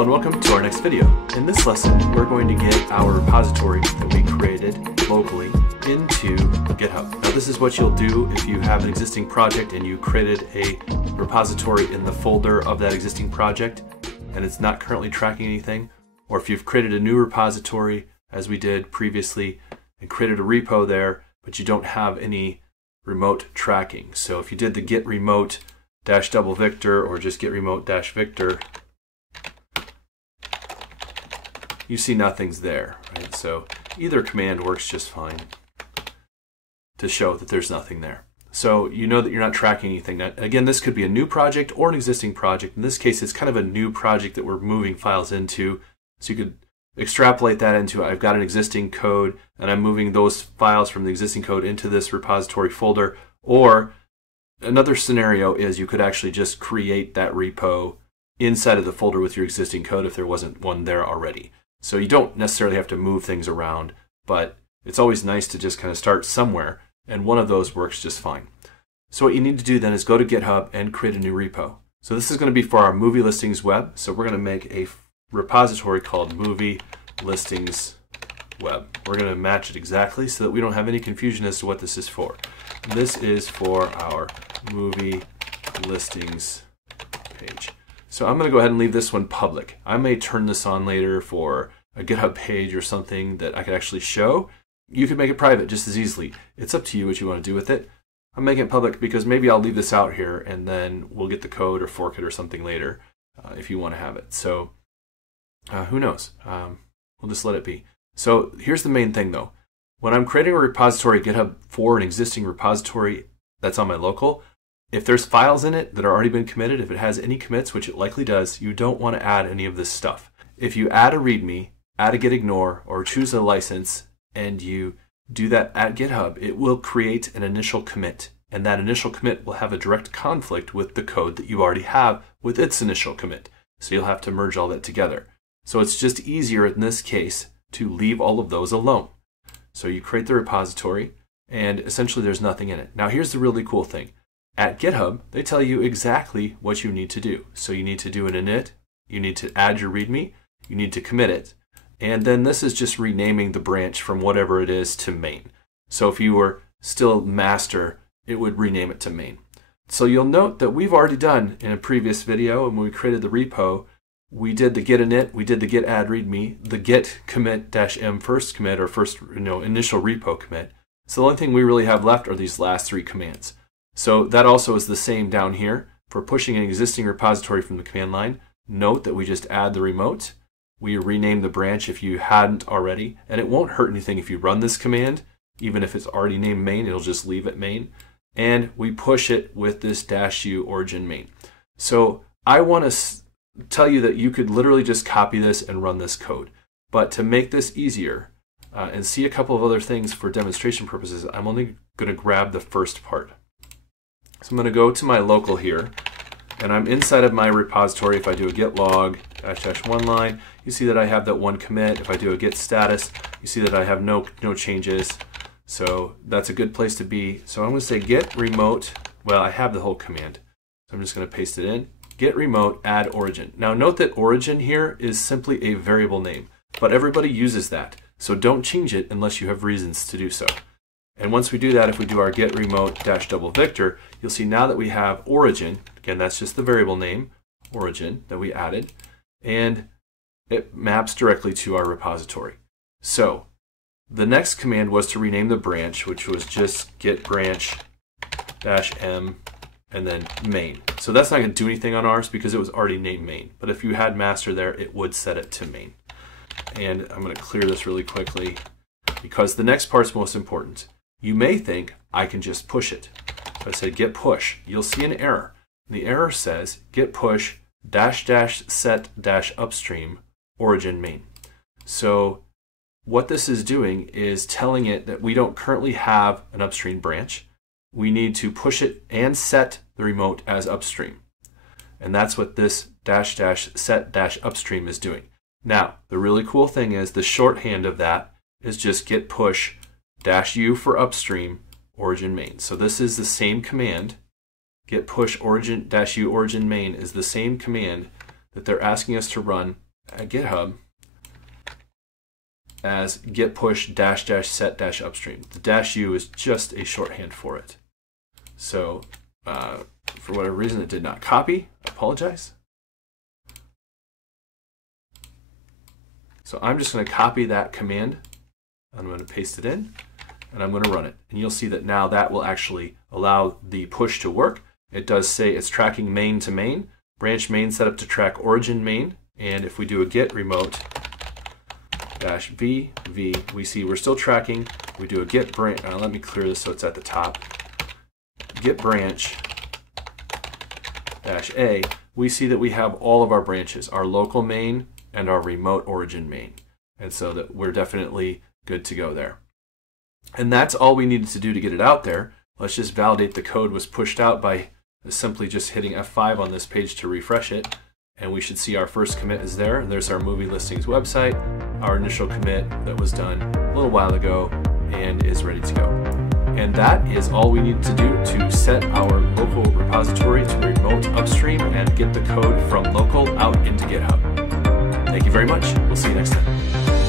Hello and welcome to our next video. In this lesson, we're going to get our repository that we created locally into GitHub. Now this is what you'll do if you have an existing project and you created a repository in the folder of that existing project and it's not currently tracking anything, or if you've created a new repository as we did previously and created a repo there, but you don't have any remote tracking. So if you did the git remote -double victor or just git remote -victor, you see nothing's there, right? So either command works just fine to show that there's nothing there. So you know that you're not tracking anything. Now, again, this could be a new project or an existing project. In this case, it's kind of a new project that we're moving files into. So you could extrapolate that into, I've got an existing code and I'm moving those files from the existing code into this repository folder. Or another scenario is you could actually just create that repo inside of the folder with your existing code if there wasn't one there already. So you don't necessarily have to move things around, but it's always nice to just kind of start somewhere, and one of those works just fine. So what you need to do then is go to GitHub and create a new repo. So this is going to be for our movie listings web. So we're going to make a repository called movie listings web. We're going to match it exactly so that we don't have any confusion as to what this is for. This is for our movie listings page. So I'm going to go ahead and leave this one public. I may turn this on later for a GitHub page or something that I could actually show. You could make it private just as easily. It's up to you what you want to do with it. I'm making it public because maybe I'll leave this out here and then we'll get the code or fork it or something later if you want to have it. So who knows? We'll just let it be. So here's the main thing though. When I'm creating a repository GitHub for an existing repository that's on my local, if there's files in it that are already been committed, if it has any commits, which it likely does, you don't want to add any of this stuff. If you add a README, add a git ignore, or choose a license, and you do that at GitHub, it will create an initial commit. And that initial commit will have a direct conflict with the code that you already have with its initial commit. So you'll have to merge all that together. So it's just easier in this case to leave all of those alone. So you create the repository, and essentially there's nothing in it. Now here's the really cool thing. At GitHub, they tell you exactly what you need to do. So you need to do an init, you need to add your README, you need to commit it, and then this is just renaming the branch from whatever it is to main. So if you were still master, it would rename it to main. So you'll note that we've already done in a previous video, and when we created the repo, we did the git init, we did the git add README, the git commit -m first commit, or first initial repo commit. So the only thing we really have left are these last three commands. So that also is the same down here. For pushing an existing repository from the command line, note that we just add the remote. We rename the branch if you hadn't already, and it won't hurt anything if you run this command. Even if it's already named main, it'll just leave it main. And we push it with this -u origin main. So I want to tell you that you could literally just copy this and run this code. But to make this easier and see a couple of other things for demonstration purposes, I'm only going to grab the first part. So I'm going to go to my local here, and I'm inside of my repository. If I do a git log --1 line, you see that I have that one commit. If I do a git status, you see that I have no changes. So that's a good place to be. So I'm going to say git remote. Well, I have the whole command. So I'm just going to paste it in. Git remote add origin. Now note that origin here is simply a variable name, but everybody uses that. So don't change it unless you have reasons to do so. And once we do that, if we do our git remote -double victor, you'll see now that we have origin. Again, that's just the variable name, origin, that we added. And it maps directly to our repository. So the next command was to rename the branch, which was just git branch -m and then main. So that's not going to do anything on ours because it was already named main. But if you had master there, it would set it to main. And I'm going to clear this really quickly because the next part's most important. You may think I can just push it. So I said git push. You'll see an error. The error says git push --set -upstream origin main. So what this is doing is telling it that we don't currently have an upstream branch. We need to push it and set the remote as upstream. And that's what this --set -upstream is doing. Now, the really cool thing is the shorthand of that is just git push -u for upstream origin main. So this is the same command. Git push origin -u origin main is the same command that they're asking us to run at GitHub as git push dash dash set dash upstream. The dash U is just a shorthand for it. So for whatever reason, it did not copy. I apologize. So I'm just going to copy that command. I'm going to paste it in, and I'm going to run it. And you'll see that now that will actually allow the push to work. It does say it's tracking main to main, branch main set up to track origin main. And if we do a git remote dash v, we see we're still tracking. We do a git branch. Let me clear this so it's at the top. Git branch dash a, we see that we have all of our branches, our local main and our remote origin main. And so that we're definitely good to go there. And that's all we needed to do to get it out there. Let's just validate the code was pushed out by simply just hitting F5 on this page to refresh it. And we should see our first commit is there. And there's our movie listings website, our initial commit that was done a little while ago and is ready to go. And that is all we need to do to set our local repository to remote upstream and get the code from local out into GitHub. Thank you very much. We'll see you next time.